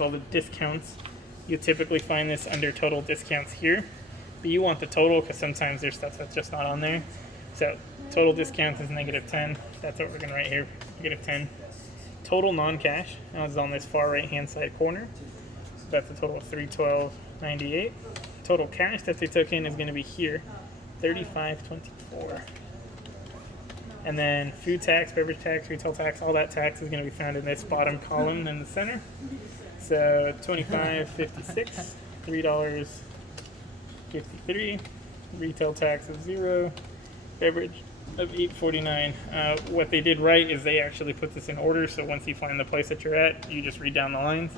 all the discounts. You typically find this under total discounts here, but you want the total because sometimes there's stuff that's just not on there. So total discounts is -10. That's what we're going to write here, -10. Total non-cash is on this far right-hand side corner. So that's a total of $312.98. Total cash that they took in is going to be here, $35.24. And then food tax, beverage tax, retail tax, all that tax is going to be found in this bottom column in the center. So $25.56, $3.53, retail tax of 0, beverage of $8.49. What they did right is they actually put this in order, so once you find the place that you're at, you just read down the lines.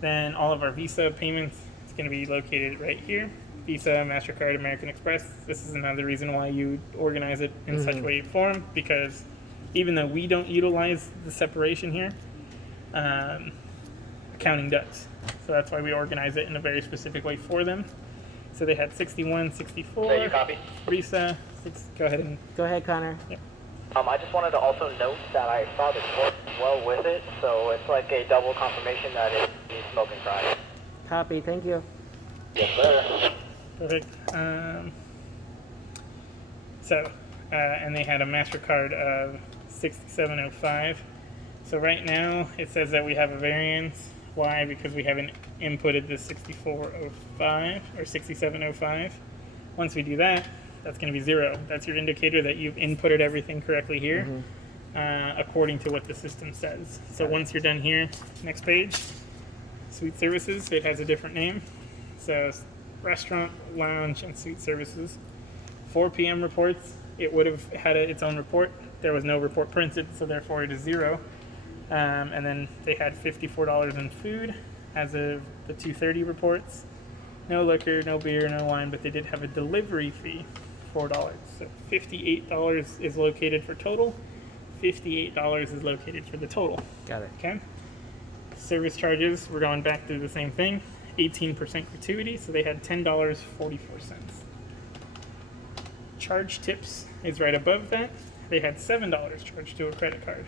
Then all of our Visa payments, it's going to be located right here. Visa, MasterCard, American Express. This is another reason why you organize it in such a form, because even though we don't utilize the separation here, accounting does. So that's why we organize it in a very specific way for them. So they had 61, 64. You copy? Visa, go ahead, Connor. Yeah. I just wanted to also note that I saw the quote as well with it, so it's like a double confirmation that it's smoking Friday. Copy, thank you. Yes, sir. Perfect. And they had a MasterCard of 6705. So right now it says that we have a variance. Why? Because we haven't inputted the 6405 or 6705. Once we do that, that's going to be 0. That's your indicator that you've inputted everything correctly here, according to what the system says. So once you're done here, next page, suite services, it has a different name. So restaurant, lounge, and suite services. 4 p.m. reports, it would have had its own report. There was no report printed, so therefore it is 0. And then they had $54 in food as of the 2:30 reports. No liquor, no beer, no wine, but they did have a delivery fee, $4. So $58 is located for total. $58 is located for the total. Got it. Okay. Service charges, we're going back through the same thing. 18% gratuity, so they had $10.44. Charge tips is right above that. They had $7 charged to a credit card.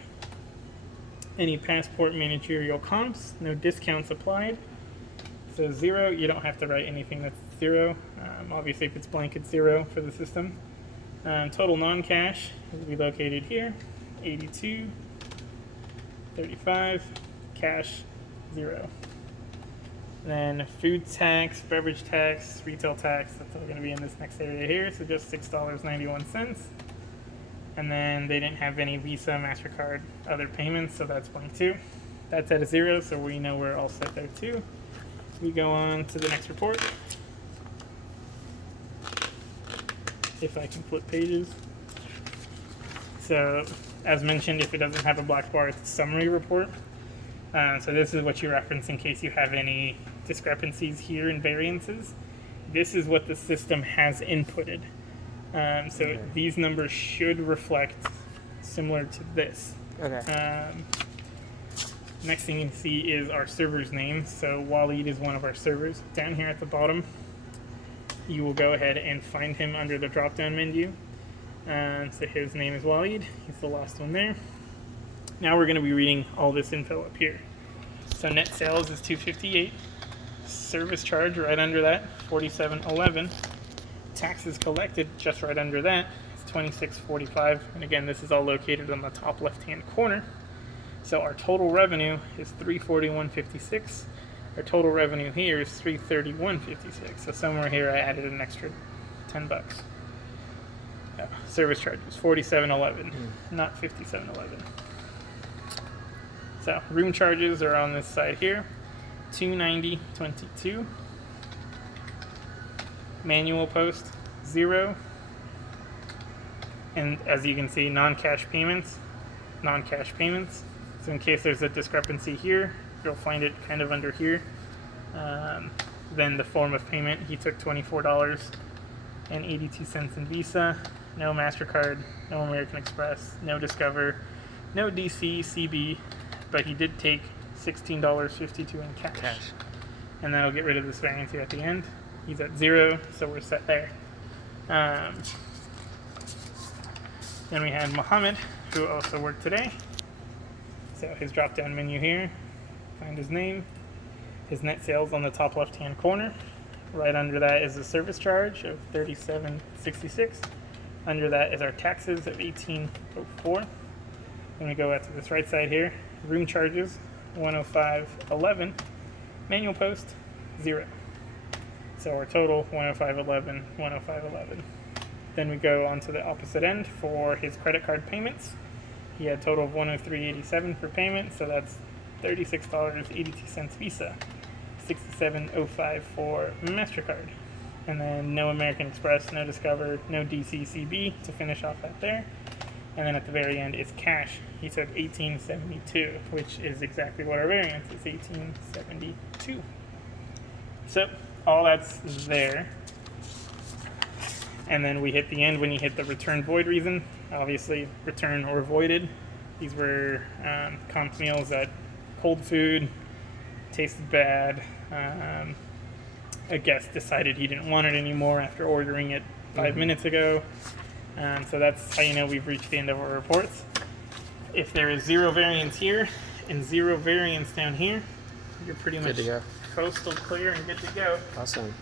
Any passport managerial comps, no discounts applied. So 0, you don't have to write anything that's 0. Obviously, if it's blank, it's 0 for the system. Total non-cash will be located here, 82, 35, cash 0. Then food tax, beverage tax, retail tax, that's all going to be in this next area here, so just $6.91. And then they didn't have any Visa, MasterCard, other payments, so that's blank too. That's at a 0, so we know we're all set there too. We go on to the next report. If I can flip pages. So, as mentioned, if it doesn't have a black bar, it's a summary report. So this is what you reference in case you have any discrepancies here in variances. This is what the system has inputted. So these numbers should reflect similar to this. Okay. Next thing you can see is our server's name. So Waleed is one of our servers. Down here at the bottom, you will go ahead and find him under the drop-down menu. So his name is Waleed. He's the last one there. Now we're going to be reading all this info up here. So net sales is $258. Service charge right under that, $47.11. Taxes collected just right under that is $26.45. And again, this is all located on the top left-hand corner. So our total revenue is $341.56. Our total revenue here is $331.56. So somewhere here I added an extra $10. Service charge was $47.11, not $57.11. So room charges are on this side here, $290.22. Manual post, 0. And as you can see, non-cash payments. So in case there's a discrepancy here, you'll find it kind of under here. Then the form of payment, he took $24.82 in Visa, no MasterCard, no American Express, no Discover, no DC, CB, but he did take $16.52 in cash. And that'll get rid of this variance here at the end. He's at 0, so we're set there. Then we had Muhammad, who also worked today. So his drop-down menu here, find his name. his net sales on the top left-hand corner. Right under that is the service charge of $37.66. Under that is our taxes of $18.04. Then we go out to this right side here. Room charges $105.11. Manual post 0. So our total $105.11, $105.11. Then we go on to the opposite end for his credit card payments. He had a total of $103.87 for payment, so that's $36.82 Visa, $67.05 for MasterCard. And then no American Express, no Discover, no DCCB to finish off that there. And then at the very end is cash. He said $18.72, which is exactly what our variance is, $18.72. So all that's there. And then we hit the end when you hit the return void reason. Obviously, return or voided. These were comp meals that cold food, tasted bad. A guest decided he didn't want it anymore after ordering it 5 minutes ago. So that's how you know we've reached the end of our reports. If there is 0 variance here and 0 variance down here, you're pretty much Good to go. coastal clear and good to go. Awesome.